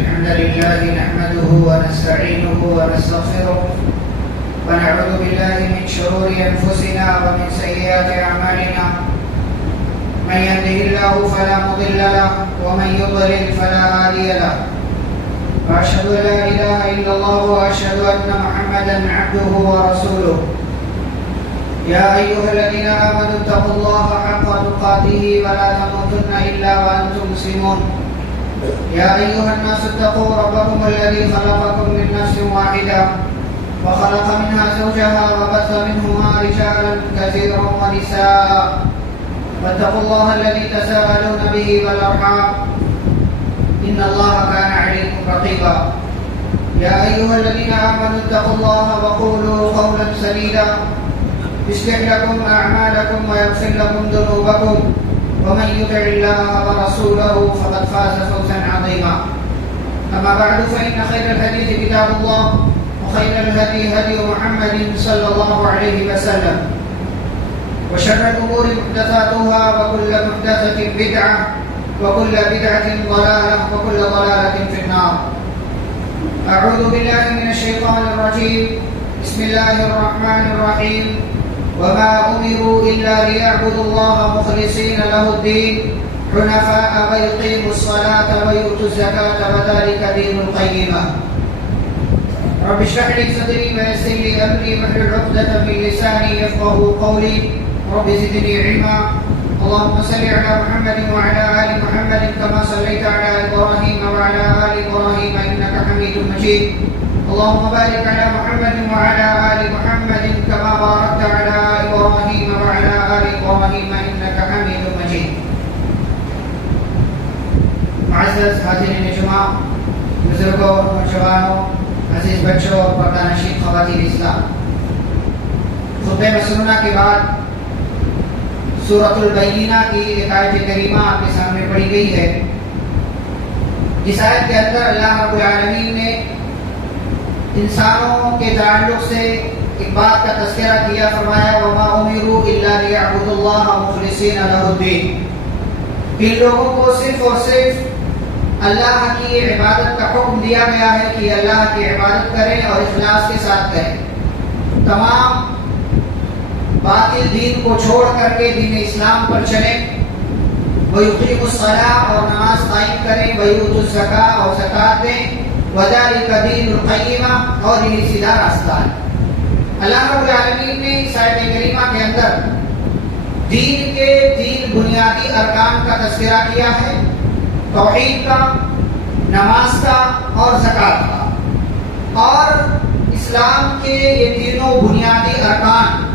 الحمد لله نحمده ونستعينه ونستغفره ونعوذ بالله من شرور أنفسنا ومن سيئات أعمالنا من يهده الله فلا مضل له ومن يضلل فلا هادي له وأشهد أن لا إله إلا الله وأشهد أن محمدا عبده ورسوله يا أيها الذين آمنوا اتقوا الله حق تقاته ولا تموتن إلا وأنتم مسلمون يا أيها الناس اتقوا ربكم الذي خلقكم من نفس واحدة وخلق منها زوجها وبث منهما رجالا كثيرا ونساء واتقوا الله الذي تساءلون به والأرحام إن الله كان عليكم رقيبا يا أيها الذين آمنوا اتقوا الله وقولوا قولا سديدا يصلح لكم أعمالكم ويغفر لكم ذنوبكم ومن يطع الله ورسوله فقد فاز فوزا عظيما أما بعد فإن خير الحديث كتاب الله وخير الهدي هدي محمد صلى الله عليه وسلم وشر الأمور محدثاتها وكل محدثة بدعة وكل بدعة ضلالة وكل ضلالة في النار. أعوذ بالله من الشيطان الرجيم. بسم الله الرحمن الرحيم. وما أمروا إلا ليعبدوا الله مخلصين له الدين حنفاء ويقيموا الصلاة ويؤتوا الزكاة وذلك دين القيمة. رب اشرح لي صدري ويسر لي أمري واحلل عقدة من لساني يفقهوا قولي رب زدني علما. اللهم صل على محمد وعلى آل محمد كما صليت على إبراهيم وعلى آل إبراهيم إنك حميد مجيد. اللهم بارك على محمد وعلى آل محمد كما باركت على إبراهيم وعلى آل إبراهيم إنك حميد مجيد. معزز حاضرین جمعہ، بزرگوں اور نوجوانوں، عزیز بچوں اور پردہ نشین خواتین اسلام، خطبہ مسنونہ کے بعد سورۃ البینہ کی ایک آیت کریمہ آپ کے سامنے پڑھی گئی ہے، جس آیت کے اندر اللہ رب العالمین نے انسانوں کے تعلق سے ایک بات کا تذکرہ کیا، فرمایا وَمَا أُمِرُوا إِلَّا لِيَعْبُدُوا اللَّهَ مُخْلِصِينَ لَهُ الدِّينَ. ان لوگوں کو صرف اور صرف اللہ کی عبادت کا حکم دیا گیا ہے کہ اللہ کی عبادت کریں اور اخلاص کے ساتھ کریں، تمام باطل دین کو چھوڑ کر کے دین اسلام پر چلیں، وَيُقِيمُوا الصَّلَاةَ اور نماز قائم کریں، وَيُؤْتُوا الزَّكَاةَ اور زکات دیں، وَذَلِكَ دِينُ الْقَيِّمَةِ اور یہی سیدھا راستہ ہے. اللہ رب العالمین نے اس آیت کریمہ کے اندر دین کے تین بنیادی ارکان کا تذکرہ کیا ہے، توحید کا، نماز کا اور زکات کا. اور اسلام کے یہ تینوں بنیادی ارکان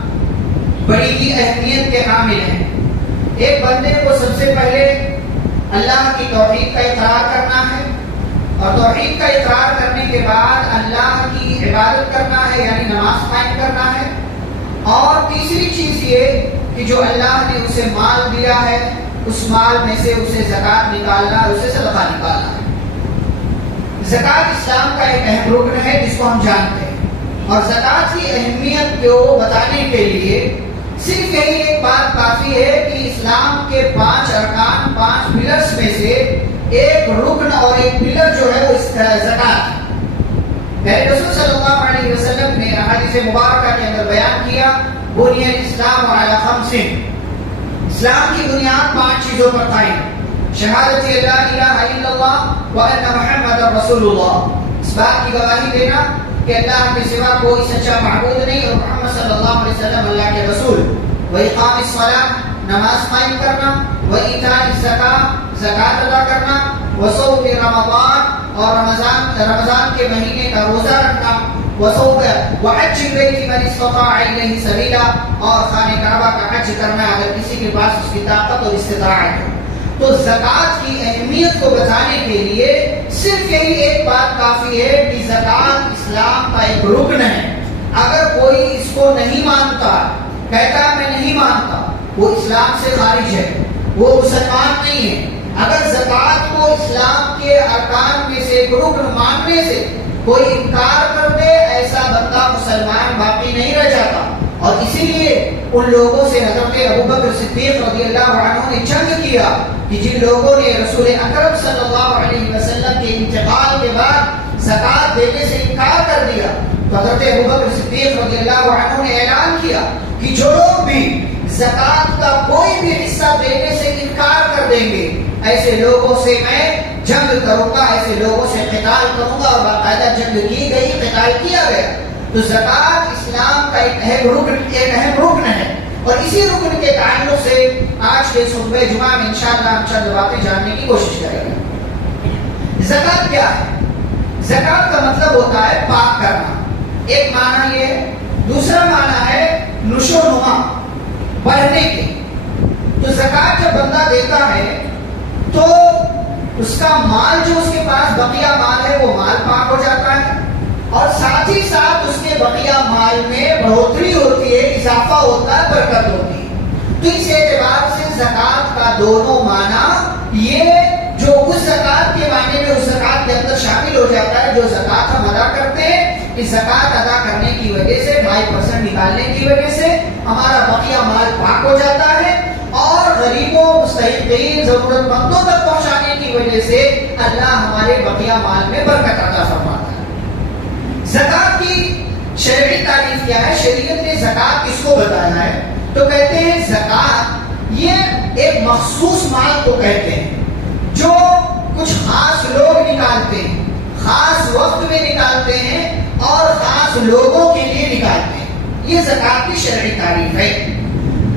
بڑی ہی اہمیت کے حامل ہیں. ایک بندے کو سب سے پہلے اللہ کی توحید کا اقرار کرنا ہے، اور توحید کا اقرار کرنے کے بعد اللہ کی عبادت کرنا ہے، یعنی نماز قائم کرنا ہے. اور تیسری چیز یہ کہ جو اللہ نے اسے مال دیا ہے اس مال میں سے اسے زکات نکالنا، اسے صدقہ نکالنا ہے. زکات اسلام کا ایک اہم رکن ہے جس کو ہم جانتے ہیں، اور زکات کی اہمیت کو بتانے کے لیے صرف یہی ایک بات کافی ہے کہ اسلام کے 5 ارکان، 5 پلرز میں سے ایک رکن اور ایک پلر جو ہے وہ زکات ہے. میرے رسول صلی اللہ علیہ وسلم نے احادیث مبارکہ کے اندر بیان کیا بنی الاسلام علی 5. اسلام کی بنیاد 5 چیزوں پر قائم: شہادت لا الہ الا اللہ وان محمد رسول اللہ، اس بات کی گواہی دینا کہ اللہ کے سوا کوئی سچا معبود نہیں اور محمد صلی اللہ علیہ وسلم اللہ کے رسول. وإقام الصلاۃ، نماز قائم کرنا. وإیتاء الزکاۃ، زکات ادا کرنا. وصوم رمضان، اور رمضان کے مہینے کا روزہ رکھنا. وحج البیت من استطاع الیہ سبیلا، اور خانہ کعبہ کا حج کرنا اگر کسی کے پاس اس کی طاقت اور استطاعت ہو. تو زکات کی اہمیت کو بتانے کے لیے صرف یہی ایک بات کافی ہے کہ زکات اسلام کا ایک رکن ہے. اگر کوئی اس کو نہیں مانتا، کہتا میں نہیں مانتا، وہ اسلام سے خارج ہے، وہ مسلمان نہیں ہے. اگر زکات کو اسلام کے ارکان میں سے ایک رکن ماننے سے کوئی انکار کر دے، ایسا بندہ مسلمان باقی نہیں رہ جاتا. اور اسی لیے ان لوگوں سے حضرت ابوبکر صدیق رضی اللہ عنہ نے جنگ کیا کہ جن لوگوں نے رسول اکرم صلی اللہ علیہ وسلم کے انتقال کے بعد زکوٰۃ دینے سے انکار کر دیا، تو حضرت ابوبکر صدیق رضی اللہ عنہ نے اعلان کیا کہ جو لوگ بھی زکوٰۃ کا کوئی بھی حصہ دینے سے انکار کر دیں گے، ایسے لوگوں سے میں جنگ کروں گا، ایسے لوگوں سے قتال کروں گا، اور باقاعدہ جنگ کی گئی، قتال کیا گیا۔ تو زکوٰۃ اسلام کا ایک اہم رکن ہے، اور اسی رکن کے تعلق سے آج کے خطبہ جمعہ میں انشاءاللہ ہم چند باتیں جاننے کی کوشش کریں گے۔ زکوٰۃ کیا ہے؟ زکوٰۃ کا مطلب ہوتا ہے پاک کرنا، ایک معنی یہ ہے، دوسرا معنی ہے نشو و نما، بڑھنے کے۔ تو زکوٰۃ جب بندہ دیتا ہے تو اس کا مال جو اس کے پاس بقیہ مال ہے وہ مال پاک ہو جاتا ہے، اور ساتھ ہی ساتھ اس کے بقیہ مال میں بڑھوتری ہوتی ہے، اضافہ ہوتا ہے، برکت ہوتی ہے۔ تو اس اعتبار سے زکوٰۃ کا دونوں معنی، یہ جو اس زکوٰۃ کے معنی میں اس زکوٰۃ کے اندر شامل ہو جاتا ہے جو زکوٰۃ ہم ادا کرتے ہیں، اس زکوٰۃ ادا کرنے کی وجہ سے 2.5% نکالنے کی وجہ سے ہمارا بقیہ مال پاک ہو جاتا ہے، اور غریبوں، مستحقین، ضرورت مندوں تک پہنچانے کی وجہ سے اللہ ہمارے بقیہ مال میں برکت عطا فرماتا ہے۔ زکوٰۃ کی شرعی تعریف کیا ہے؟ شریعت نے زکوٰۃ کس کو بتایا ہے؟ تو کہتے ہیں زکوٰۃ یہ ایک مخصوص مال کو کہتے ہیں جو کچھ خاص لوگ نکالتے ہیں، خاص وقت میں نکالتے ہیں اور خاص لوگوں کے لیے نکالتے ہیں۔ یہ زکوٰۃ کی شرعی تعریف ہے۔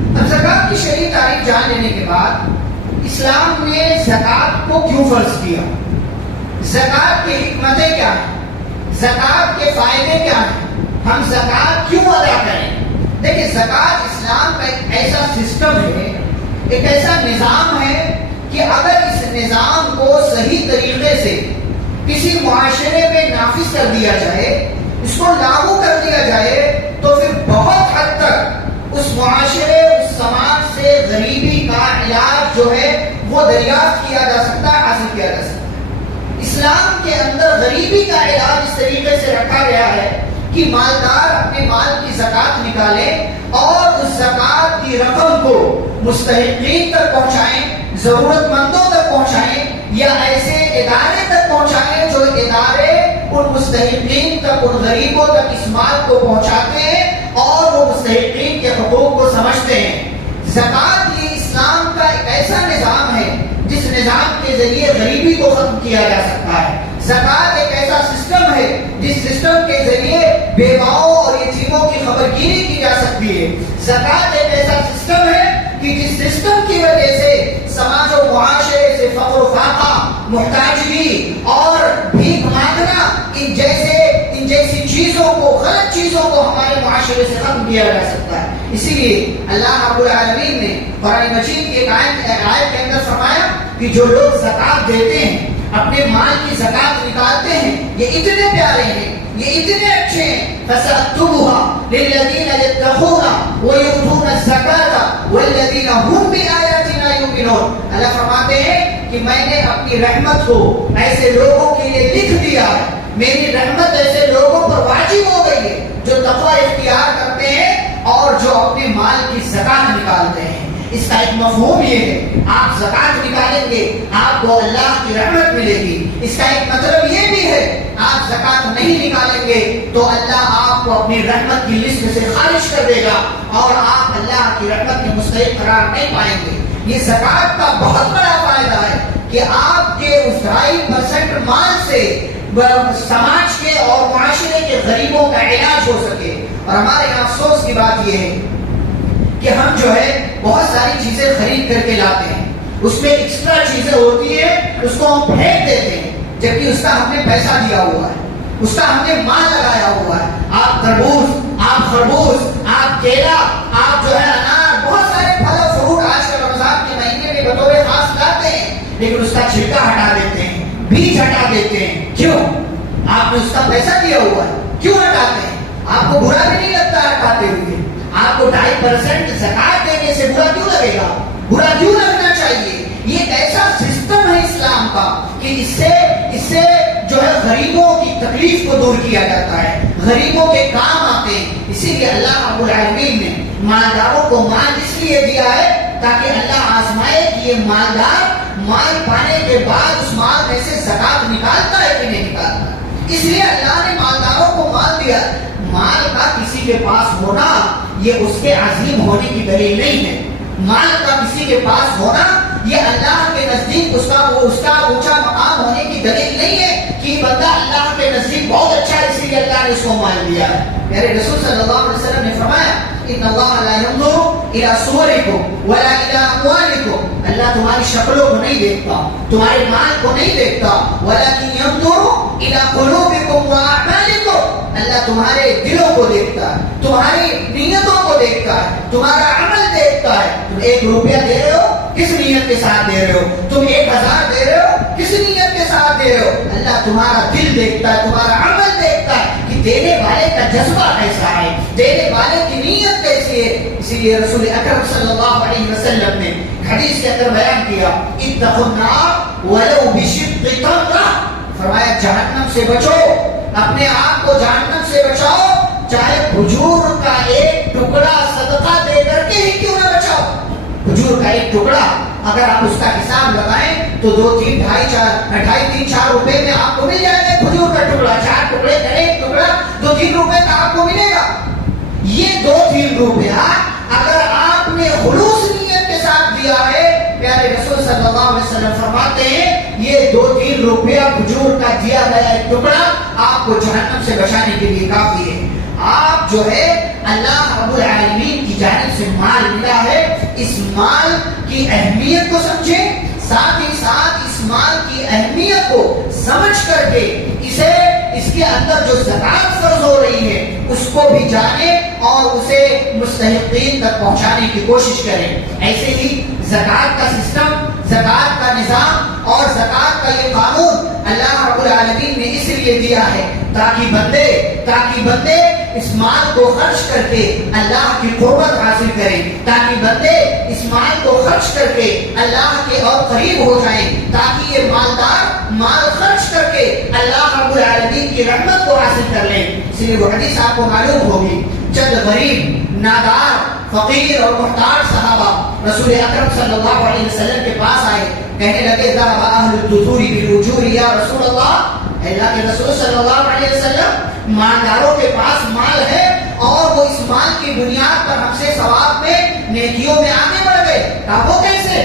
اب زکوٰۃ کی شرعی تعریف جان لینے کے بعد اسلام نے زکوٰۃ کو کیوں فرض کیا؟ زکوٰۃ کی حکمتیں کیا ہیں؟ زکوٰۃ کے فائدے کیا ہیں؟ ہم زکوٰۃ کیوں ادا کریں؟ دیکھیں، زکوٰۃ اسلام کا ایک ایسا سسٹم ہے، ایک ایسا نظام ہے کہ اگر اس نظام کو صحیح طریقے سے کسی معاشرے میں نافذ کر دیا جائے، اس کو لاگو کر دیا جائے، تو پھر بہت حد تک اس معاشرے، اس سماج سے غریبی کا علاج جو ہے وہ دریافت کیا جا سکتا ہے، حاصل کیا جا سکتا ہے۔ اسلام کے اندر غریبی کا علاج اس طریقے سے رکھا گیا ہے کہ مالدار اپنے مال کی زکوٰۃ نکالیں اور اس زکوٰۃ کی رقم کو مستحقین تک پہنچائیں، ضرورت مندوں تک پہنچائیں، یا ایسے ادارے تک پہنچائیں جو ادارے ان مستحقین تک، ان غریبوں تک اس مال کو پہنچاتے ہیں اور وہ مستحقین کے حقوق کو سمجھتے ہیں۔ زکوٰۃ یہ اسلام کا ایک ایسا نظام ہے جس نظام کے ذریعے غریبی کو ختم کیا جا سکتا ہے۔ زکوٰۃ ایک ایسا سسٹم ہے جس سسٹم کے ذریعے بیواؤں اور یتیموں کی خبر گیری کی جا سکتی ہے۔ زکوٰۃ ایک ایسا سسٹم ہے کہ جس سسٹم کی وجہ سے سماج و معاشرے سے فقر و فاقہ، محتاجگی اور بھیک مانگنا، ان جیسی چیزوں کو، غلط چیزوں کو ہمارے معاشرے سے ختم کیا جا سکتا ہے۔ اسی لیے اللہ رب العالمین نے قرآن مجید کی ایک آیت کے اندر فرمایا کہ جو لوگ زکوٰۃ دیتے ہیں، اپنے مال کی زکوٰۃ نکالتے ہیں، یہ اتنے پیارے ہیں، یہ اتنے اچھے ہیں، فَسَأَكْتُبُهَا لِلَّذِينَ يَتَّقُونَ وَيُؤْتُونَ الزَّكَاةَ وَالَّذِينَ هُمْ بِآيَاتِنَا يُؤْمِنُونَ۔ اللہ فرماتے ہیں کہ میں نے اپنی رحمت کو ایسے لوگوں کے لیے لکھ دیا ہے، میری رحمت ایسے لوگوں پر واجب ہو گئی ہے جو تقوی اختیار کرتے ہیں اور جو اپنے مال کی زکوٰۃ نکالتے ہیں۔ اس کا ایک مفہوم یہ ہے، آپ زکوٰۃ نکالیں گے آپ کو اللہ کی رحمت ملے گی۔ اس کا ایک مطلب یہ بھی ہے، آپ زکوٰۃ نہیں نکالیں گے تو اللہ آپ کو اپنی رحمت کی لسٹ سے خارج کر دے گا اور آپ اللہ کی رحمت کے مستحق قرار نہیں پائیں گے۔ یہ زکوٰۃ کا بہت بڑا فائدہ ہے کہ آپ کے اس 2.5% مال سے سماج کے اور معاشرے کے غریبوں کا علاج ہو سکے۔ اور ہمارے یہاں افسوس کی بات یہ ہے کہ ہم جو ہے بہت ساری چیزیں خرید کر کے لاتے ہیں، اس میں ایکسٹرا چیزیں ہوتی ہیں، اس کو ہم پھینک دیتے ہیں، جبکہ اس کا ہم نے پیسہ دیا ہوا ہے، اس کا ہم نے مال لگایا ہوا ہے۔ آپ تربوز، آپ خربوز، آپ کیلا، آپ جو ہے انار، بہت سارے پھل اور فروٹ آج کل رمضان کے مہینے میں بطور خاص لاتے ہیں، لیکن اس کا چھلکا ہٹا دیتے ہیں، بیج ہٹا دیتے ہیں۔ کیوں؟ آپ نے اس کا پیسہ دیا ہوا ہے، کیوں ہٹاتے ہیں؟ آپ کو برا بھی نہیں لگتا ہٹاتے ہوئے؟ آپ کو 2.5% زکوٰۃ دینے سے برا کیوں لگے گا؟ برا کیوں لگنا چاہیے؟ یہ ایک ایسا سسٹم ہے اسلام کا کہ اس سے جو ہے غریبوں کی تکلیف کو دور کیا جاتا ہے، غریبوں کے کام آتے ہیں۔ اسی لیے اللہ رب العالمین نے مالداروں کو مال اس لیے دیا ہے تاکہ اللہ آزمائے کہ یہ مالدار مال پانے کے بعد اس مال میں سے زکات نکالتا ہے کہ نہیں نکالتا. اس لیے اللہ نے مالداروں کو مال دیا. مال کا کسی کے پاس ہونا یہ اس کے عظیم ہونے کی دلیل نہیں ہے. مال کا کسی کے پاس ہونا یہ اللہ کے نزدیک اس کا اونچا مقام ہونے کی دلیل نہیں ہے کہ بندہ اللہ کے نزدیک بہت اچھا ہے اس لیے اللہ نے اس کو مال دیا ہے. میرے رسول صلی اللہ علیہ وسلم نے فرمایا ان اللہ لا ينظر الى صوركم ولا الى اموالكم. اللہ تمہاری شکلوں کو نہیں دیکھتا, تمہارے مال کو نہیں دیکھتا. ولكن ينظر الى قلوبكم واعمالكم. اللہ تمہارے دلوں کو دیکھتا ہے, تمہاری نیتوں کو دیکھتا ہے, تمہارا عمل دیکھتا ہے. تم 1 روپیہ دے رہے ہو کس نیت کے ساتھ دے رہے ہو, تم 1000 دے رہے ہو کس نیت کے ساتھ دے رہے ہو. اللہ تمہارا دل دیکھتا ہے, تمہارا عمل دیکھتا ہے کہ دینے والے کا جذبہ کیسا ہے, دینے والے کی نیت کیسی ہے. اسی لیے رسول اکرم صلی اللہ علیہ وسلم نے حدیث کے اندر بیان کیا اتقوا النار ولو بشق تمرہ. فرمایا جہنم سے بچو, اپنے آپ کو جہنم سے بچاؤ چاہے کھجور کا ایک ٹکڑا صدقہ دے کر کے ہی کیوں نہ بچاؤ. کھجور کا ایک ٹکڑا اگر آپ اس کا حساب لگائیں تو 2-3-4 روپے میں آپ کو مل جائے گا. کھجور کا ٹکڑا 4 ٹکڑے کا ایک ٹکڑا 2-3 روپے کا آپ کو ملے گا. یہ 2-3 روپیہ اگر آپ نے خلوص نیت کے ساتھ دیا ہے, پیارے رسول صلی اللہ علیہ وسلم فرماتے ہیں یہ 2-3 روپیہ کھجور کا دیا گیا ایک ٹکڑا آپ کو جہنم سے بچانے کے لیے کافی ہے. آپ جو ہے اللہ رب العالمین کی جانب سے مال ملا ہے, اس مال کی اہمیت کو سمجھیں, ساتھ ہی ساتھ اس مال کی اہمیت کو سمجھ کر کے اس کے اندر جو زکات فرض ہو رہی ہے اس کو بھی جانیں اور اسے مستحقین تک پہنچانے کی کوشش کریں. ایسے ہی زکات کا سسٹم, زکات کا نظام اور زکات کا یہ قانون اللہ رب العالمین نے اس لیے دیا ہے تاکہ بندے اس مال کو خرچ کر کے اللہ کی قربت حاصل کریں, تاکہ بندے اس مال کو خرچ کر کے اللہ کے اور قریب ہو جائیں, تاکہ یہ مالدار مال خرچ کر کے اللہ رب العالمین کی رحمت کو حاصل کر لیں. اس لیے وہ حدیث آپ کو معلوم ہوگی, چند غریب, نادار, فقیر اور محتاج صحابہ رسول اکرم صلی اللہ علیہ وسلم کے پاس آئے, کہنے لگے ذهب اهل الدثور بالاجور یا رسول اللہ. اللہ کے رسول صلی اللہ علیہ وسلم مالداروں کے پاس مال ہے اور وہ اس مال کی بنیاد پر ہم سے ثواب میں نیکیوں میں آگے بڑھ گئے. کہا وہ کیسے؟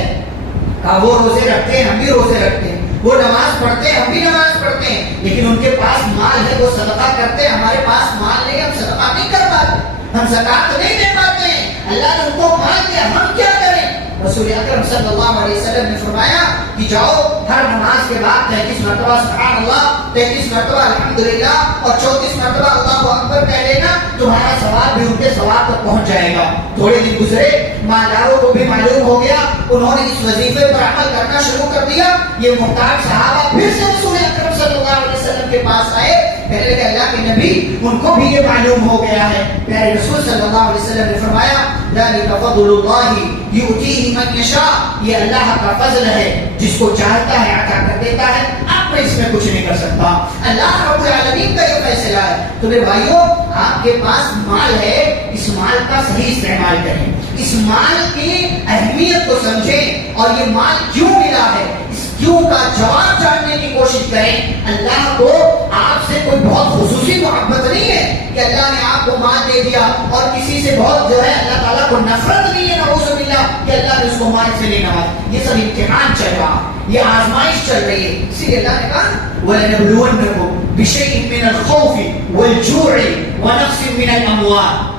کہا وہ روزے رکھتے ہیں, ہم بھی روزے رکھتے ہیں, وہ نماز پڑھتے ہیں, ہم بھی نماز پڑھتے ہیں, لیکن ان کے پاس مال ہے وہ صدقہ کرتے ہیں, ہمارے پاس مال نہیں, ہم صدقہ نہیں کر پاتے, ہم زکات نہیں دے پاتے ہیں. اللہ نے ان کو مال دیا, ہم کیا کریں؟ رسول اکرم صلی اللہ علیہ وسلم نے فرمایا کہ جاؤ ہر نماز کے بعد 33 مرتبہ سبحان اللہ, 33 مرتبہ الحمدللہ اور 34 مرتبہ اللہ اکبر کہہ لینا, تمہارا ثواب بھی ان کے ثواب تک پہنچ جائے گا. تھوڑے دن گزرے, مالداروں کو بھی معلوم ہو گیا, انہوں نے اس وظیفے پر عمل کرنا شروع کر دیا. یہ محتاج صحابہ پھر سے رسول اکرم صلی اللہ علیہ وسلم کے پاس آئے, پہلے کہ اللہ کے نبی ان کو بھی یہ معلوم ہو گیا ہے. پیارے رسول صلی اللہ علیہ وسلم نے فرمایا ذلک فضل اللہ یؤتیہ من یشاء. یہ اللہ کا فضل ہے, جس کو چاہتا ہے عطا کر دیتا ہے, آپ میں اس میں کچھ نہیں کر سکتا. اللہ رب العالمین کا یہ فیصلہ ہے. تو میرے بھائیوں, آپ کے پاس مال ہے, اس مال کا صحیح استعمال کریں, اس مال کی اہمیت کو سمجھیں اور یہ مال کیوں ملا ہے اس کیوں کا جواب جاننے کی کوشش کریں. اللہ کو آپ سے کوئی بہت خصوصی محبت نہیں ہے کہ اللہ نے آپ کو مال دے دیا اور کسی سے بہت جو ہے اللہ تعالیٰ کو نفرت نہیں ہے, نعوذ باللہ, کہ اللہ نے اس کو مال سے نہیں نوازا. یہ سب امتحان چل رہا, یہ آزمائش چل رہی ہے. اسی لیے اللہ نے کہا وَلَنَبْلُوَنَّكُمْ بِشَيْءٍ مِّنَ الْخَوْفِ وَالْجُوعِ وَنَقْصٍ مِّنَ الْأَمْوَالِ.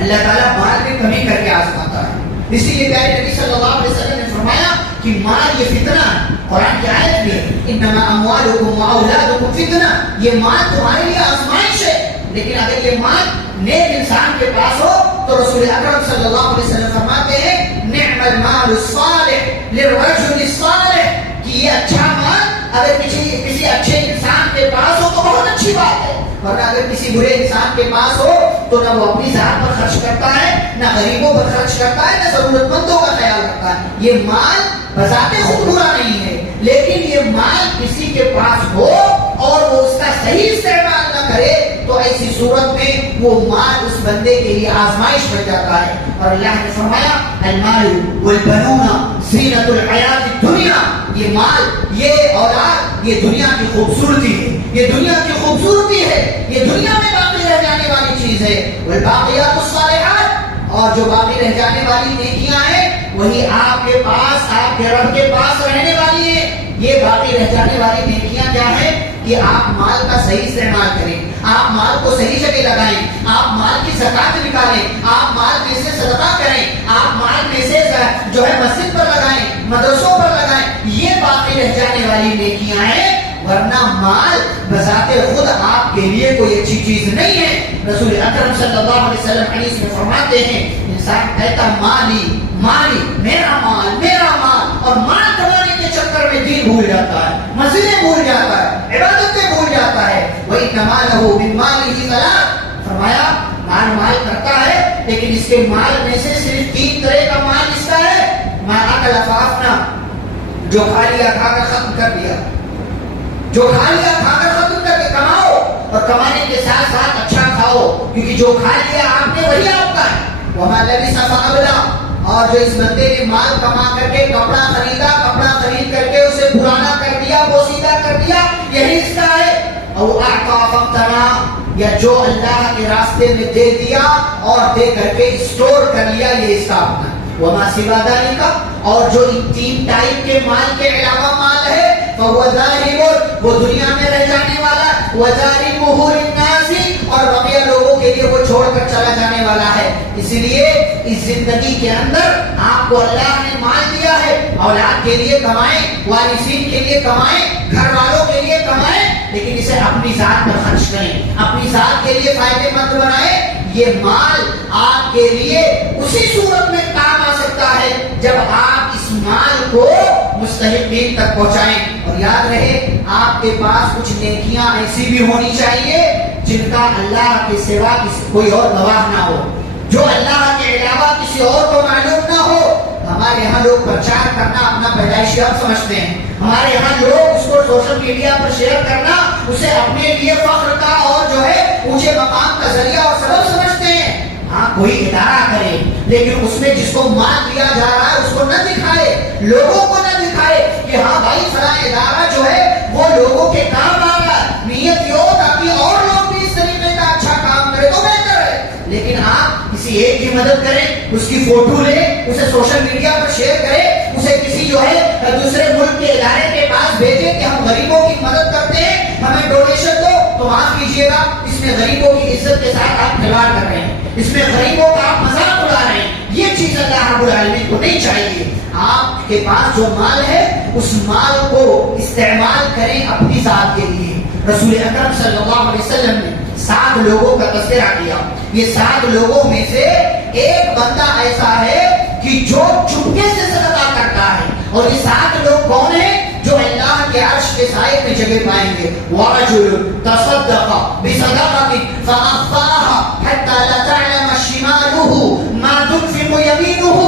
اللہ تعالیٰ مال میں کمی کر کے آزماتا ہے. اسی لیے پیارے نبی صلی اللہ علیہ وسلم نے فرمایا کہ مال یہ فتنہ ہے. قرآن کی آیت بھی ہے انما اموالکم واولادکم فتنہ, یہ مال تمہارے لیے آزمائش ہے. لیکن اگر یہ مال نیک انسان کے پاس ہو تو رسول اکرم صلی اللہ علیہ وسلم فرماتے ہیں نعم المال الصالح للرجل الصالح, کہ یہ اچھا مال اگر کسی اچھے انسان کے پاس ہو تو بہت اچھی بات ہے, ورنہ اگر کسی برے انسان کے پاس ہو تو نہ وہ اپنی ذات پر خرچ کرتا ہے, نہ غریبوں پر خرچ کرتا ہے, نہ ضرورت مندوں کا خیال رکھتا ہے. یہ مال بذات خود برا نہیں ہے, لیکن یہ مال کسی کے پاس ہو اور وہ اس کا صحیح استعمال نہ کرے تو ایسی صورت میں وہ مال اس بندے کے لیے آزمائش بن جاتا ہے. اور اللہ نے فرمایا المال والبنون زینت الحیات الدنیا، یہ مال، یہ اولاد، یہ دنیا کی خوبصورتی ہے، یہ دنیا کی خوبصورتی ہے، یہ دنیا میں باقی رہ جانے والی چیز ہے. والباقیات الصالحات، اور جو باقی رہ جانے والی نیکیاں ہیں وہی آپ کے پاس، آپ کے رب کے پاس رہنے والی ہیں. یہ باقی رہ جانے والی نیکیاں کیا ہیں کہ آپ مال کا صحیح استعمال کریں، آپ مال کو صحیح جگہ لگائیں، آپ مال کی زکات نکالیں، آپ مال میں سے صدقہ کریں، آپ مال میں سے جو ہے مسجد پر لگائیں، مدرسوں پر لگائیں. یہ باقی رہ جانے والی نیکیاں ہیں. ورنہ مال بذات خود آپ کے لیے کوئی اچھی چیز نہیں ہے. رسول اکرم صلی اللہ علیہ وسلم حدیث میں فرماتے ہیں انسان کہتا مالی مالی، میرا مال میرا مال، اور مال کمانے کے چکر میں دین بھول جاتا ہے، مسجدیں بھول جاتا ہے، عبادتیں بھول جاتا ہے. وَإِنَّ مَالَهُ مِن مَالِهِ ثَلَاثٌ، فرمایا مال کرتا ہے لیکن اس کے مال میں سے صرف 3 طرح کا مال اس کا ہے. مَا أَكَلَ فَأَفْنَىٰ، جو کھا لیا کھا کر ختم کر دیا، جو کھا لیا کھا کر ختم کر کے کماؤ، اور کمانے کے ساتھ ساتھ اچھا کھاؤ، کیونکہ جو کھا لیا آپ نے وہی آپ کا ہے. وَمَا لَبِسَ فَأَبْلَىٰ، اور جو اس بندے نے مال کما کر کے کپڑا خریدا، کپڑا خرید کر کے اسے پرانا کر دیا، بوسیدہ کر دیا، یہی اس کا ہے. او اعطى فاقتنى، یا جو اللہ کے راستے میں دے دیا اور دے کر کے اسٹور کر لیا، یہ اس کا اپنا. وما سوا ذلك، اور جو ان 3 ٹائپ کے مال کے علاوہ مال ہے فهو ذاهب، وہ دنیا میں رہ جانے والا، وذاربه للناس، اور بقیہ لوگوں کے لیے وہ چھوڑ کر چلا جانے والا ہے. اس لیے اس زندگی کے اندر آپ کو اللہ نے مال دیا ہے، اولاد کے لیے کمائیں، وارثین کے لیے کمائیں، گھر والوں کے لیے کمائیں، لیکن اسے اپنی ذات پر خرچ کریں، اپنی ذات کے لیے فائدے مند بنائیں. یہ مال آپ کے لیے اسی صورت میں کام آ سکتا ہے جب آپ اس مال کو مستحقین تک پہنچائیں. اور یاد رہے آپ کے پاس کچھ نیکیاں ایسی بھی ہونی چاہیے جن کا اللہ کے سوا کوئی اور گواہ نہ ہو، جو اللہ کے علاوہ کسی اور کو معلوم نہ ہو. ہمارے یہاں لوگ پرچار کرنا اپنا پیدائشی حق سمجھتے ہیں. ہمارے یہاں لوگ اس کو سوشل میڈیا پر شیئر کرنا اسے اپنے لیے فخر کا اور جو ہے اونچے مقام کا ذریعہ اور سبب سمجھتے ہیں. ہاں کوئی ادارہ کرے لیکن اس میں جس کو مال دیا جا رہا ہے اس کو نہ دکھائے، لوگوں کو نہ دکھائے کہ ہاں بھائی فلاں ادارہ جو ہے وہ لوگوں کے کام آ رہا ہے. نیت یہ ہو تاکہ اور لوگ بھی اس طریقے کا اچھا کام کرے تو بہتر ہے. لیکن آپ کسی ایک کی مدد کریں، اس کی فوٹو لیں، اسے سوشل میڈیا پر شیئر کریں، اسے کسی جو ہے دوسرے ملک کے ادارے کے پاس بھیجیں کہ ہم غریبوں کی مدد کرتے ہیں، ہمیں ڈونیشن دو. تو معاف کیجیے گا، اس میں غریبوں کی عزت کے ساتھ آپ کھلواڑ کر رہے ہیں، اس میں غریبوں کا آپ مذاق اڑا رہے ہیں. یہ چیز اللہ رب العالمین کو نہیں چاہیے. آپ کے پاس جو مال ہے اس مال کو استعمال کریں اپنی ذات کے لیے. رسول اکرم صلی اللہ علیہ وسلم نے 7 لوگوں کا تذکرہ کیا. یہ 7 لوگوں میں سے ایک بندہ ایسا ہے کہ جو چپکے سے صدقہ کرتا ہے. اور یہ 7 لوگ کون ہیں جو اللہ کے عرش کے سائے میں جگہ پائیں گے؟ وَرَجُلٌ تَصَدَّقَ بِصَدَقَةٍ فَأَخْفَاهَا حَتَّى لَا تَعْلَمَ شِمَالُهُ مَا تُنْفِقُ يَمِينُهُ.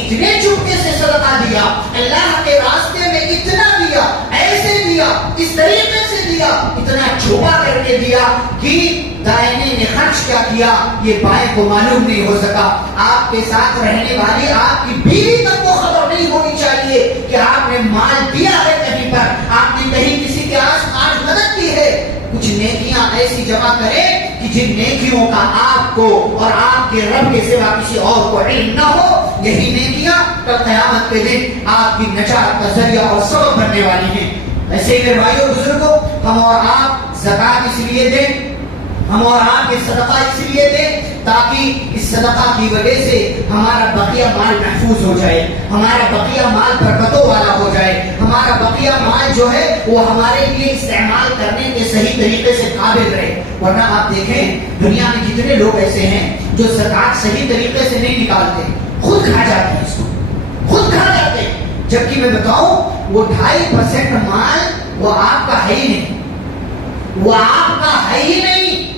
اتنے چپکے سے صدقہ دیا، اللہ کے راستے میں اتنا دیا، ایسے دیا، اس طریقے سے دیا، اتنا چھپا کر کے دیا کہ دائنے نے خرچ کیا کیا یہ بائیں کو معلوم نہیں ہو سکا. آپ کے ساتھ رہنے والی آپ کی بیوی تک کو خبر نہیں ہونی چاہیے کہ آپ نے مال دیا ہے کہیں پر، آپ نے کہیں کسی کے آس پاس مدد کی ہے. کچھ نیکیاں ایسی جمع کریں کہ جن نیکیوں کا آپ کو اور آپ کے رب کے سوا کسی اور کو علم نہ ہو. یہی نیکیاں کل قیامت کے دن آپ کی نجات کا ذریعہ اور سبب بننے والی ہیں. ایسے میرے بھائیوں بزرگوں، ہم اور آپ زکات اس لیے دیں، ہم اور آپ یہ صدقہ اس لیے دیں تاکہ اس صدقہ کی وجہ سے ہمارا بقیہ مال محفوظ ہو جائے، ہمارا بقیہ مال برکتوں والا ہو جائے، ہمارا بقیہ مال جو ہے وہ ہمارے لیے استعمال کرنے کے صحیح طریقے سے قابل رہے. ورنہ آپ دیکھیں دنیا میں کتنے لوگ ایسے ہیں جو زکات صحیح طریقے سے نہیں نکالتے، خود کھا جاتے ہیں، اس کو خود کھا جاتے ہیں. جبکہ میں بتاؤں وہ 2.5% مال وہ آپ کا ہے ہی نہیں، وہ آپ کا ہے ہی نہیں.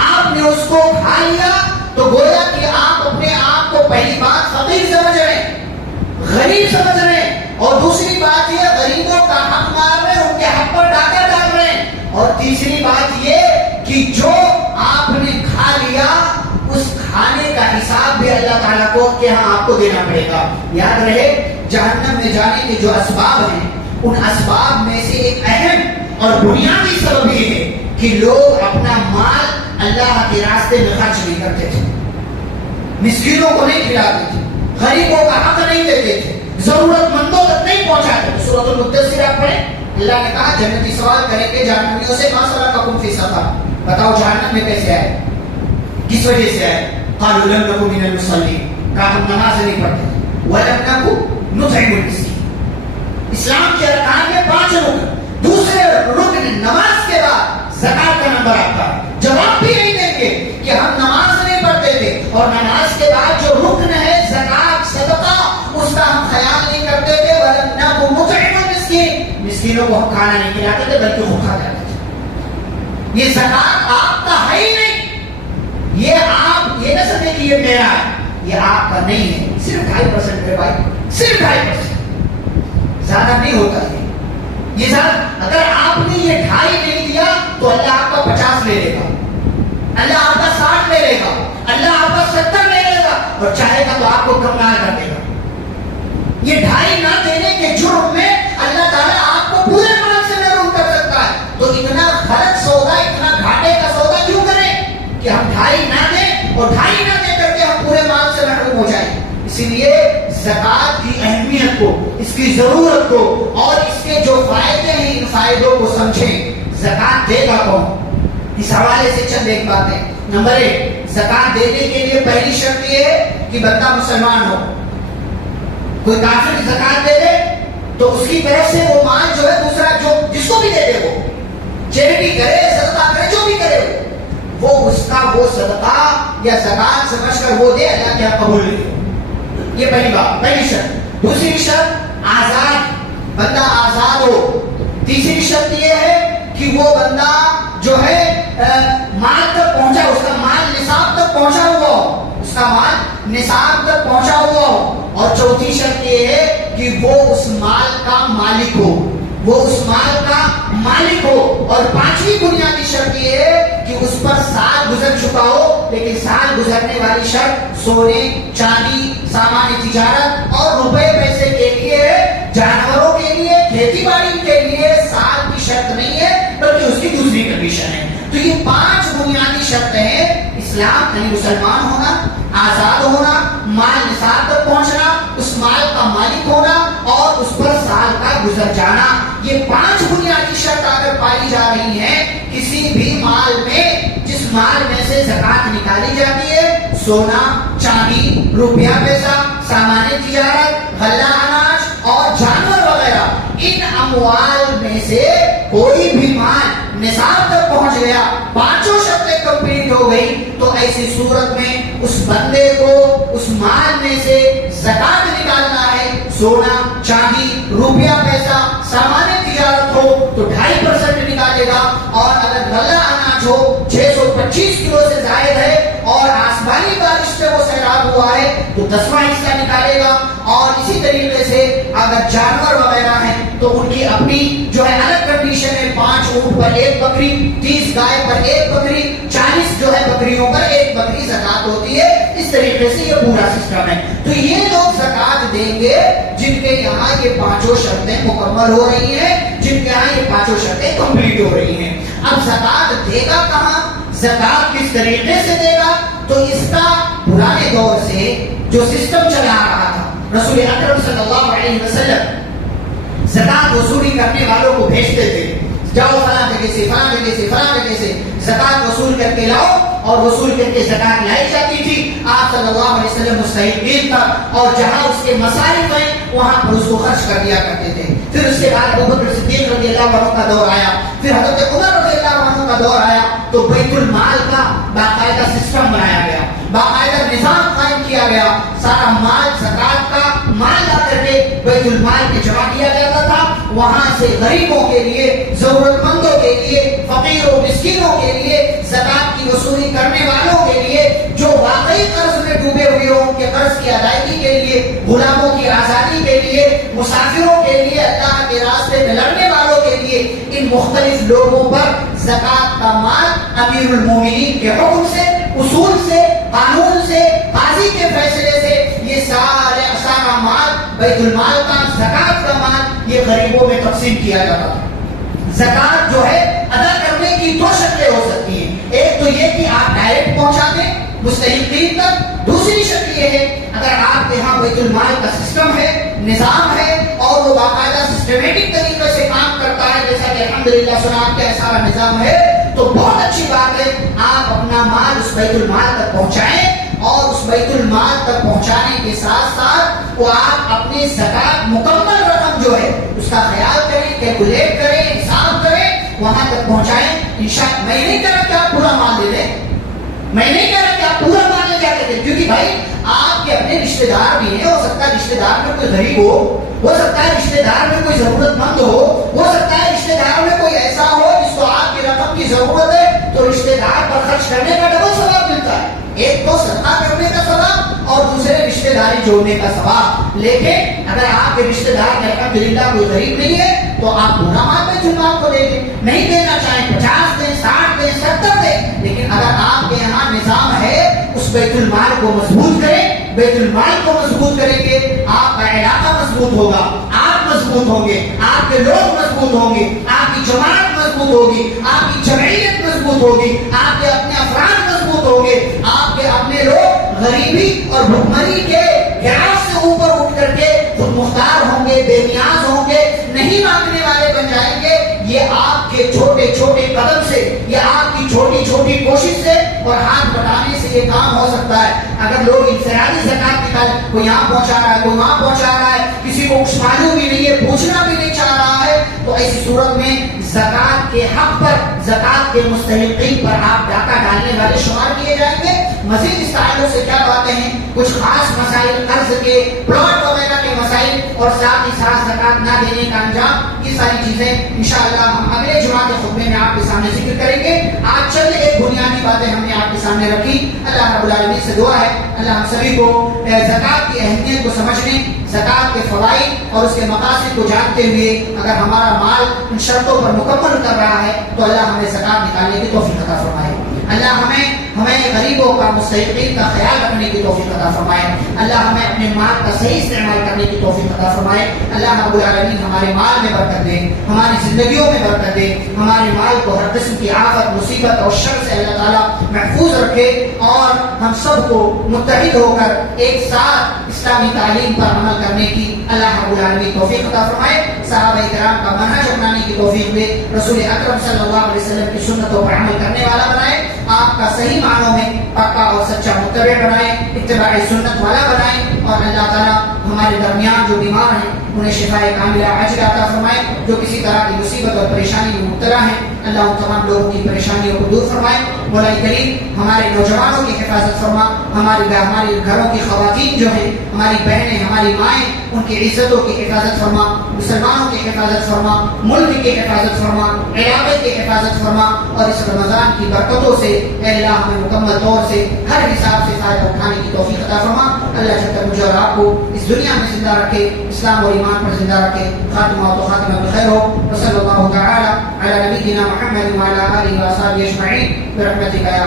آپ نے اس کو کھا لیا تو گویا کہ آپ اپنے آپ کو پہلی بات فقیر سمجھ رہے ہیں، غریب سمجھ رہے ہیں، اور دوسری بات یہ غریبوں کا حق مار رہے ہیں، ان کے حق پر ڈاکہ ڈال رہے ہیں. اور تیسری بات یہ کہ جو آپ نے کو دینا پڑے گا. یاد رہے جہنم میں جانے کے جو اسباب ہیں ان اسباب میں سے ایک اہم اور بنیادی سبب یہ ہے کہ لوگ اپنا مال اللہ کے راستے میں خرچ نہیں کرتے تھے, مسکینوں کو نہیں کھلاتے تھے, غریبوں کا حق نہیں دیتے تھے, ضرورت مندوں تک نہیں پہنچاتے تھے. سورۃ المدثر آپ پڑھیں, اللہ نے کہا جنتی سوال کریں گے جہنمیوں سے ما سلککم فی سقر, بتاؤ جہنم میں کیسے آئے, کس وجہ سے آئے. قالوا لم نکن من المصلین, کہا ہم نماز نہیں پڑھتے تھے. ولم نکن نطعم المسکین, اسلام کے ارکان میں 5 رکن, دوسرے رکن نماز کے بعد زکات کا نمبر آتا ہے. جواب بھی نہیں دیں گے کہ ہم نماز نہیں پڑھتے تھے اور نماز کے بعد جو رکن ہے زکات صدقہ اس کا ہم خیال نہیں کرتے تھے. ولم نکن نطعم المسکین, مسکینوں کو ہم کھانا نہیں کھلاتے تھے بلکہ خود کھا جاتے تھے. یہ زکات آپ کا ہے ہی نہیں, یہ آپ یہ نہ سمجھیں کہ یہ میرا ہے, یہ آپ کا نہیں ہے. صرف 2.5% ہے بھائی, صرف 2.5%, زیادہ نہیں ہوتا ہے یہ زیادہ. اگر آپ نے یہ 2.5 نہیں دیا تو اللہ آپ کا 50 لے لے گا, اللہ آپ کا 60 لے لے گا, اللہ آپ کا 70 لے لے گا, اور چاہے گا تو آپ کو کمال کر دے گا. یہ 2.5 نہ دینے کے جرم میں اللہ تعالیٰ آپ کو پورے مال سے محروم کر سکتا ہے. تو اتنا غلط سودا, اتنا گھاٹے کا سودا کیوں کریں کہ ہم 2.5 نہ دیں اور 2.5 نہ دے کر کے ہم پورے مال سے محروم ہو جائیں. اسی لیے زکات کی اہمیت کو, اس کی ضرورت کو اور اس کے جو فائدے ہیں ان فائدوں کو سمجھیں. زکات دے گا کون, اس حوالے سے چند ایک باتیں. نمبر 1, زکات دینے کے لیے پہلی شرط یہ ہے کہ بندہ مسلمان ہو. کوئی کافر زکات دے دے تو اس کی طرف سے وہ مال جو ہے دوسرا جو جس کو بھی دے دے, وہ چیریٹی کرے, صدقہ کرے, جو بھی کرے وہ اس کا وہ صدقہ یا زکات سمجھ کر وہ دے, اللہ کے قبول کرے. یہ پہلی بات, پہلی شرط. دوسری شرط آزاد, بندہ آزاد ہو. تیسری شرط یہ ہے کہ وہ بندہ جو ہے مال تک پہنچا, اس کا مال نصاب تک پہنچا ہوا ہو, اس کا مال نصاب تک پہنچا ہوا ہو. اور چوتھی شرط یہ ہے کہ وہ اس مال کا مالک ہو, وہ اس مال کا مالک ہو. اور 5ویں بنیادی شرط یہ ہے کہ اس پر سال گزر چکا ہو. لیکن سال گزرنے والی شرط سونے, چاندی, سامان تجارت اور روپے پیسے کے لیے ہے, جانوروں کے لیے, کھیتی باڑی کے لیے سال کی شرط نہیں ہے بلکہ اس کی دوسری کنڈیشن ہے. تو یہ 5 بنیادی شرطیں ہیں اسلام, یعنی مسلمان ہونا, آزاد ہونا, مال نصاب تک پہنچنا, اس مال کا مالک ہونا اور اس پر سال کا گزر جانا. یہ 5 بنیادی شرط اگر پائی جا رہی ہیں کسی بھی مال میں, جس مال میں سے زکات نکالی جاتی ہے, سونا, چاندی, روپیہ پیسہ, سامان تجارت, غلہ اناج اور جانور وغیرہ, ان اموال میں سے کوئی بھی مال نصاب تک پہنچ گیا, 5 شرطیں کمپلیٹ ہو گئی, تو ایسی صورت میں اس بندے کو اس مال میں سے زکات نکالنا ہے. سونا, چاندی, روپیہ پیسہ, سامان تجارت ہو تو 2.5% نکالے گا, اور اگر غلہ اناج ہو 625 کلو سے زائد ہے اور آسمانی بارش سے وہ سیلاب ہوا ہے تو 10واں حصہ نکالے گا. اور اسی طریقے سے اگر جانور وغیرہ ہیں تو ان کی اپنی جو ہے الگ کنڈیشن ہے, 5 اونٹ پر 1 بکری, 30 گائے پر 1 بکری, 40 جو ہے بکریوں پر 1 بکری زکات ہوتی ہے. اس طریقے سے یہ پورا سسٹم ہے. تو یہ لوگ زکات دیں گے جن کے یہاں یہ 5 شرطیں مکمل ہو رہی ہیں, جن کے یہاں یہ 5 شرطیں کمپلیٹ ہو رہی ہیں. اب زکات دے گا کہاں, زکات کس طریقے سے دے گا, تو اس کا پرانے دور سے جو سسٹم چلا آ رہا تھا, رسول اکرم صلی اللہ علیہ وسلم زکات وصولی کرنے والوں کو بھیجتے تھے, جاؤ فلاں جگہ سے, فلاں جگہ سے, فلاں جگہ سے زکات وصول کر کے لاؤ, اور وصول کر کے زکات لائی جاتی تھی. آپ صلی اللہ علیہ وسلم مستحقین تھا, اور جہاں اس کے مصارف ہیں وہاں پر اس کو خرچ کر دیا کرتے تھے. پھر اس کے بعد ابو بکر صدیق رضی اللہ عنہ کا دور آیا, پھر حضرت عمر رضی اللہ عنہ کا دور آیا, تو بیت المال کا باقاعدہ سسٹم بنایا گیا, باقاعدہ نظام قائم کیا گیا. سارا مال زکات کا مال لا کر کے بیت المال میں جمع کیا جاتا تھا. وہاں سے غریبوں کے لیے, ضرورت مندوں کے لیے, فقیروں مسکینوں کے لیے, زکات کی وصولی کرنے والوں کے لیے, جو واقعی قرض میں ڈوبے ہوئے ہوں ان کے قرض کی ادائیگی کے لیے, غلاموں کی آزادی کے لیے, مسافروں کے لیے, اللہ کے راستے میں لڑنے والوں کے لیے, ان مختلف لوگوں پر زکات کا مال امیر المومنین کے حکم سے, اصول سے, قانون سے, قاضی کے فیصلے سے یہ سارا مال بیت المال کا زکات کا مال یہ غریبوں میں تقسیم کیا جاتا تھا. زکات جو ہے ادا کرنے کی دو شکلیں ہو سکتی ہیں. ایک تو یہ کہ آپ ڈائریکٹ پہنچا دیں مستحقین تک. دوسری شکل یہ ہے اگر آپ کے یہاں بیت المال کا سسٹم ہے, نظام ہے اور وہ باقاعدہ سسٹمیٹک طریقے سے کام کرتا ہے, جیسا کہ الحمدللہ سنا آپ کا سارا نظام ہے, تو بہت اچھی بات ہے. آپ اپنا مال اس بیت المال تک پہنچائیں اور اس بیت المال تک پہنچانے کے ساتھ ساتھ وہ آپ اپنی زکات مکمل رقم جو ہے اس کا خیال کریں, کیلکولیٹ کریں, حساب کریں, وہاں تک پہنچائیں. انشاءاللہ میں نہیں کہہ رہا کہ آپ پورا مال لے لیں, میں نہیں کہہ رہا کہ آپ پورا مال لے جا کے دیں, کیونکہ بھائی آپ کے اپنے رشتے دار بھی ہیں. ہو سکتا ہے رشتے دار میں کوئی غریب ہو سکتا ہے رشتے دار میں کوئی ضرورت مند ہو سکتا ہے رشتے دار میں کوئی ایسا ہو جس کو آپ کی رقم کی ضرورت ہے, تو رشتے دار پر خرچ کرنے کا ڈبل ثواب ملتا ہے. ایک تو صدقہ کرنے کا ثواب اور دوسرے رشتے داری جوڑنے کا ثواب. لیکن اگر آپ کے رشتے دار میں الحمدللہ کوئی غریب نہیں ہے تو آپ پورا مال بیت المال کو دے دیں. نہیں دینا چاہیں 50 دیں, 60 دیں, 70 دیں, لیکن اگر آپ کے یہاں نظام ہے اس بیت المال کو مضبوط کریں. بیت المال کو مضبوط کریں گے آپ کا علاقہ مضبوط ہوگا, آپ مضبوط ہوں گے, آپ کے لوگ مضبوط ہوں گے, آپ کی جماعت مضبوط ہوگی, آپ کی جمعیت مضبوط ہوگی, آپ کے اپنے افراد مضبوط ہوں گے, آپ کے اپنے لوگ غریبی اور بھوکمری کے گراف سے اوپر اٹھ کر کے خود مختار ہوں گے, بے نیاز ہوں گے, نہیں مانگنے والے بن جائیں گے. یہ آپ کے چھوٹے چھوٹے قدم سے, یہ آپ کی چھوٹی چھوٹی کوشش سے اور ہاتھ بٹانے سے یہ کام ہو سکتا ہے. اگر لوگ انفرادی زکات نکالیں, کوئی یہاں پہنچا رہا ہے, کوئی وہاں پہنچا رہا ہے, کسی کو کچھ معلوم بھی نہیں ہے, پوچھنا بھی نہیں چاہ رہا ہے, تو ایسی صورت میں زکات کے حق پر, زکات کے مستحقین پر آپ ڈاکہ ڈالنے والے شمار کیے جائیں گے. مزید اس تعلق سے کیا باتیں ہیں, کچھ خاص مسائل, قرض کے, پلاٹ وغیرہ کے مسائل اور ساتھ ہی ساتھ زکات نہ دینے کا انجام, یہ ساری چیزیں انشاءاللہ ہم اگلے جمعہ کے خطبے میں آپ کے سامنے ذکر کریں گے. آج چند ایک بنیادی باتیں ہم نے آپ کے سامنے رکھی. اللہ رب العالمین سے دعا ہے اللہ ہم سبھی کو زکات کی اہمیت کو سمجھنے, زکات کے فوائد اور اس کے مقاصد کو جانتے ہوئے اگر ہمارا مال ان شرطوں پر مکمل کر رہا ہے تو اللہ ہمیں زکات نکالنے کی توفیق عطا فرمائے. اللہ ہمیں غریبوں کا, مستحقین کا خیال رکھنے کی توفیق عطا فرمائے. اللہ ہمیں اپنے مال کا صحیح استعمال کرنے کی توفیق عطا فرمائے. اللہ رب العالمین ہمارے مال میں برکت دے, ہماری زندگیوں میں برکت دے, ہمارے مال کو ہر قسم کی آفت, مصیبت اور شر سے اللہ تعالیٰ محفوظ رکھے اور ہم سب کو متحد ہو کر ایک ساتھ اسلامی تعلیم پر عمل کرنے کی اللہ رب العالمین توفیق عطا فرمائے. صحابہ کرام کا منہج اپنانے کی توفیق دے, رسول اکرم صلی اللہ علیہ وسلم کی سنتوں پر عمل کرنے والا بنائے, آپ کا صحیح معنوں میں پکا اور سچا متبع بنائے, اتباع سنت والا بنائے, اور اللہ تعالیٰ ہمارے درمیان جو بیمار ہیں انہیں شفاء کاملہ عاجلہ عطا فرمائے. جو کسی طرح کی مصیبت اور پریشانی میں مبتلا ہیں اللہ ان تمام لوگوں کی پریشانیوں کو دور فرمائے. مولا کریم ہمارے نوجوانوں کی حفاظت فرما, ہمارے گھروں کی خواتین جو ہیں, ہماری بہنیں, ہماری مائیں, ان کی عزتوں کی حفاظت فرما, مسلمانوں کی حفاظت فرما, ملک کی حفاظت فرما, علاقے کی حفاظت فرما, اور اس رمضان کی برکتوں سے اے اللہ ہمیں مکمل طور سے ہر حساب سے فائدہ اٹھانے کی توفیق عطا فرما. اللہ جب تک مجھے اور آپ کو اس دنیا میں زندہ رکھے, اسلام اور ایمان پر زندہ رکھے, خاتمہ تو خاتمہ بخیر ہو. وصلی اللہ تعالی علی نبینا محمد وعلی آلہ وصحبہ اجمعین برحمتک یا